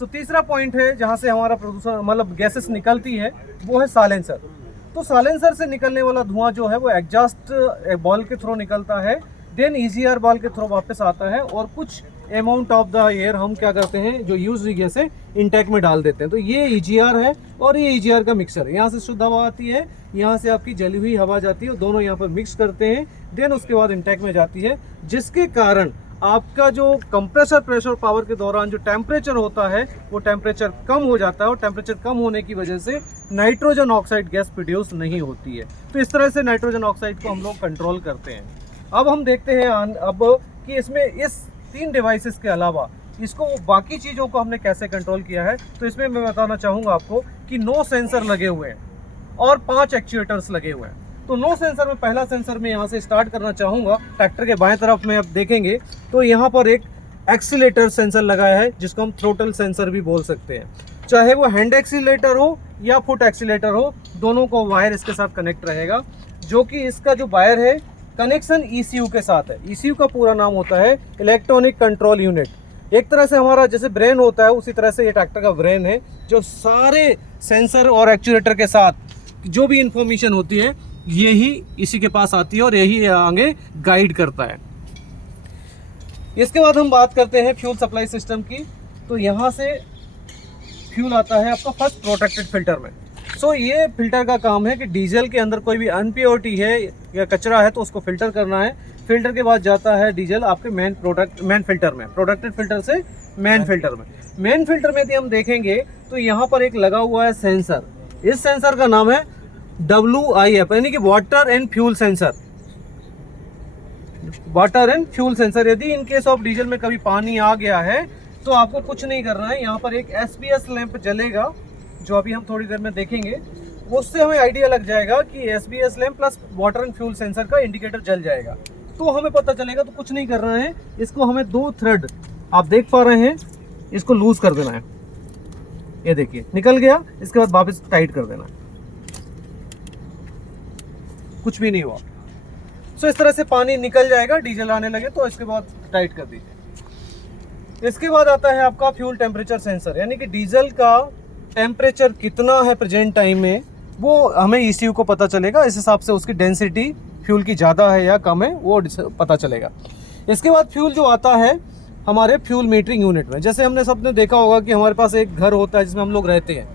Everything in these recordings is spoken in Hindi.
सो तीसरा पॉइंट है जहाँ से हमारा प्रदूषण मतलब गैसेस निकलती है, वो है साइलेंसर। तो साइलेंसर से निकलने वाला धुआं जो है वो एग्जॉस्ट बॉल के थ्रू निकलता है, देन ईजीआर बॉल के थ्रू वापस आता है, और कुछ अमाउंट ऑफ द एयर हम क्या करते हैं, जो यूज गैस है इंटेक में डाल देते हैं। तो ये ईजीआर है और ये ईजीआर का मिक्सर है। यहाँ से शुद्ध हवा आती है, यहाँ से आपकी जली हुई हवा जाती है, दोनों यहाँ पर मिक्स करते हैं, देन उसके बाद इंटेक में जाती है, जिसके कारण आपका जो कंप्रेसर प्रेशर पावर के दौरान जो टेम्परेचर होता है वो टेम्परेचर कम हो जाता है, और टेम्परेचर कम होने की वजह से नाइट्रोजन ऑक्साइड गैस प्रोड्यूस नहीं होती है। तो इस तरह से नाइट्रोजन ऑक्साइड को हम लोग कंट्रोल करते हैं। अब हम देखते हैं अब कि इसमें इस 3 डिवाइसेस के अलावा इसको बाकी चीज़ों को हमने कैसे कंट्रोल किया है। तो इसमें मैं बताना चाहूँगा आपको कि 9 सेंसर लगे हुए हैं और 5 एक्चुएटर्स लगे हुए हैं। तो 9 सेंसर में पहला सेंसर में यहाँ से स्टार्ट करना चाहूँगा। ट्रैक्टर के बाएं तरफ में आप देखेंगे तो यहाँ पर एक एक्सीलेटर सेंसर लगाया है, जिसको हम थ्रोटल सेंसर भी बोल सकते हैं। चाहे वो हैंड एक्सीलेटर हो या फुट एक्सीलेटर हो, दोनों को वायर इसके साथ कनेक्ट रहेगा, जो कि इसका जो वायर है कनेक्शन ECU के साथ है। ECU का पूरा नाम होता है इलेक्ट्रॉनिक कंट्रोल यूनिट। एक तरह से हमारा जैसे ब्रेन होता है, उसी तरह से ये ट्रैक्टर का ब्रेन है, जो सारे सेंसर और एक्चुएटर के साथ जो भी इंफॉर्मेशन होती है यही इसी के पास आती है और यही आगे गाइड करता है। इसके बाद हम बात करते हैं फ्यूल सप्लाई सिस्टम की। तो यहाँ से फ्यूल आता है आपका फर्स्ट प्रोटेक्टेड फिल्टर में। सो ये फिल्टर का काम है कि डीजल के अंदर कोई भी अनप्योरिटी है या कचरा है तो उसको फिल्टर करना है। फिल्टर के बाद जाता है डीजल आपके मेन फिल्टर में, प्रोटेक्टेड फिल्टर से मेन फिल्टर में। मेन फिल्टर में यदि हम देखेंगे तो यहाँ पर एक लगा हुआ है सेंसर। इस सेंसर का नाम है WIF, यानी कि water and fuel sensor. Water and fuel sensor, यदि इन केस ऑफ डीजल में कभी पानी आ गया है तो आपको कुछ नहीं करना है। यहाँ पर एक SBS लैंप जलेगा, जो अभी हम थोड़ी देर में देखेंगे। उससे हमें आइडिया लग जाएगा कि SBS lamp plus water and fuel sensor का इंडिकेटर जल जाएगा, तो हमें पता चलेगा। तो कुछ नहीं करना है, इसको हमें 2 थ्रेड आप देख पा रहे हैं, इसको लूज कर देना है। ये देखिए निकल गया, इसके बाद वापस टाइट कर देना है, कुछ भी नहीं हुआ। सो इस तरह से पानी निकल जाएगा, डीजल आने लगे तो इसके बाद टाइट कर दीजिए। इसके बाद आता है आपका फ्यूल टेम्परेचर सेंसर, यानी कि डीजल का टेम्परेचर कितना है प्रेजेंट टाइम में, वो हमें ECU को पता चलेगा। इस हिसाब से उसकी डेंसिटी फ्यूल की ज़्यादा है या कम है वो पता चलेगा। इसके बाद फ्यूल जो आता है हमारे फ्यूल मीटरिंग यूनिट में। जैसे हमने सबने देखा होगा कि हमारे पास एक घर होता है जिसमें हम लोग रहते हैं,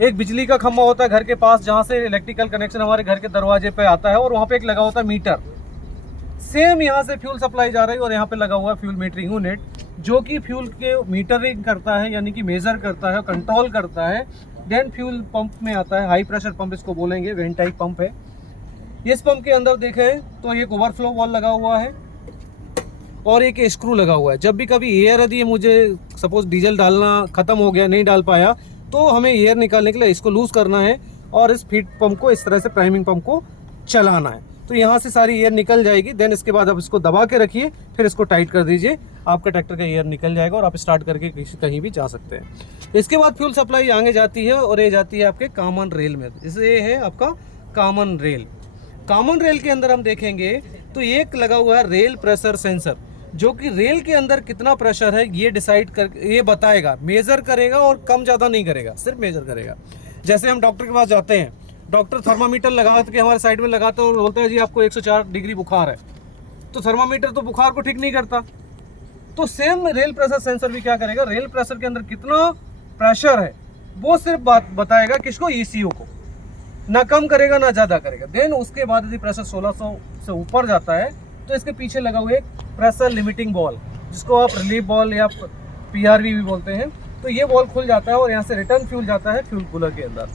एक बिजली का खंभा होता है घर के पास, जहाँ से इलेक्ट्रिकल कनेक्शन हमारे घर के दरवाजे पे आता है, और वहाँ पे एक लगा होता है मीटर। सेम यहाँ से फ्यूल सप्लाई जा रही है और यहाँ पे लगा हुआ है फ्यूल मीटरिंग यूनिट, जो कि फ्यूल के मीटरिंग करता है, यानी कि मेजर करता है, कंट्रोल करता है। देन फ्यूल पंप में आता है, हाई प्रेशर पंप इसको बोलेंगे, वेंटाइक पंप है। इस पंप के अंदर देखें तो एक ओवरफ्लो वॉल लगा हुआ है और एक स्क्रू लगा हुआ है। जब भी कभी एयर यदि मुझे सपोज डीजल डालना खत्म हो गया, नहीं डाल पाया, तो हमें एयर निकालने के लिए इसको लूज करना है और इस फीड पंप को इस तरह से प्राइमिंग पंप को चलाना है। तो यहाँ से सारी एयर निकल जाएगी। देन इसके बाद आप इसको दबा के रखिए, फिर इसको टाइट कर दीजिए, आपका ट्रैक्टर का एयर निकल जाएगा और आप स्टार्ट करके कहीं भी जा सकते हैं। इसके बाद फ्यूल सप्लाई आगे जाती है और ये जाती है आपके कॉमन रेल में। ये है आपका कॉमन रेल। कॉमन रेल के अंदर हम देखेंगे तो एक लगा हुआ है रेल प्रेशर सेंसर, जो कि रेल के अंदर कितना प्रेशर है ये डिसाइड कर ये बताएगा, मेजर करेगा और कम ज़्यादा नहीं करेगा, सिर्फ मेजर करेगा। जैसे हम डॉक्टर के पास जाते हैं, डॉक्टर थर्मामीटर लगा के हमारे साइड में लगाते हैं और बोलते हैं जी आपको 104 डिग्री बुखार है, तो थर्मामीटर तो बुखार को ठीक नहीं करता। तो सेम रेल प्रेशर सेंसर भी क्या करेगा, रेल प्रेशर के अंदर कितना प्रेशर है वो सिर्फ बताएगा किसको, ECU को, ना कम करेगा ना ज़्यादा करेगा। देन उसके बाद यदि प्रेशर 1600 से ऊपर जाता है तो इसके पीछे लगा हुआ एक प्रेशर लिमिटिंग बॉल, जिसको आप रिलीफ बॉल या PRV भी बोलते हैं। तो ये बॉल खुल जाता है और यहाँ से रिटर्न फ्यूल जाता है फ्यूल कूलर के अंदर।